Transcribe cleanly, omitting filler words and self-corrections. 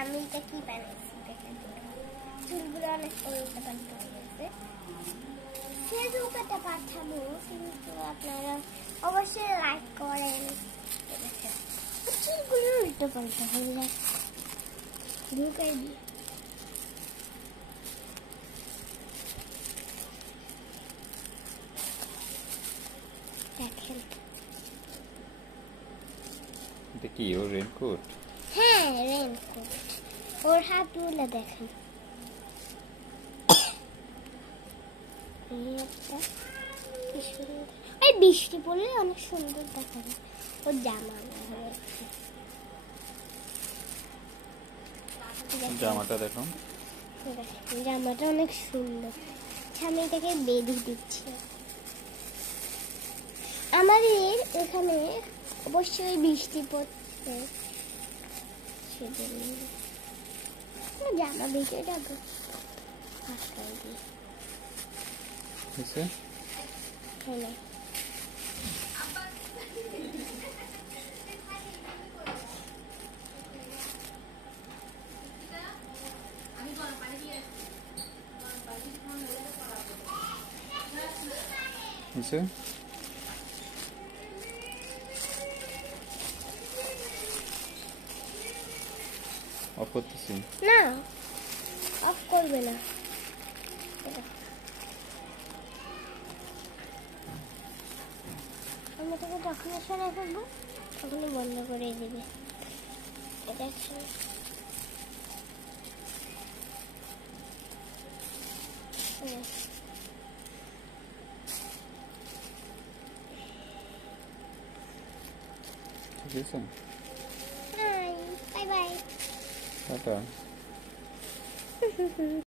আমি এটা কি বানাইছি দেখেন, চুলগুলো অনেক উল্টা পাল্টা হয়ে গেছে। ফেসবুকে একটা পাঠাবো, কিন্তু আপনারা অবশ্যই লাইক করেন। চুলগুলো উল্টা পাল্টা হয়ে যাচ্ছে, ঢুকাই দিয়ে দেখেন। এটা কি ওর রেনকোট? হ্যাঁ রেনকোট, ওর হাতগুলো দেখেন। এই বৃষ্টি পড়লে অনেক সুন্দর দেখাবে ওর জামা। জামাটা দেখো, জামাটা অনেক সুন্দর। আমি এটাকে বেঁধে দিচ্ছি। আমাদের এখানে অবশ্যই বৃষ্টি পড়ছে, সেজন্য জামা বেঁধে যাবো। হ্যালো অফ করতেছি না, অফ করবে না। আমি তোকে যখন শোনা করবো তখনই বন্ধ করে দিবে। এটা ঠিক আছে। Bye bye. টাটা।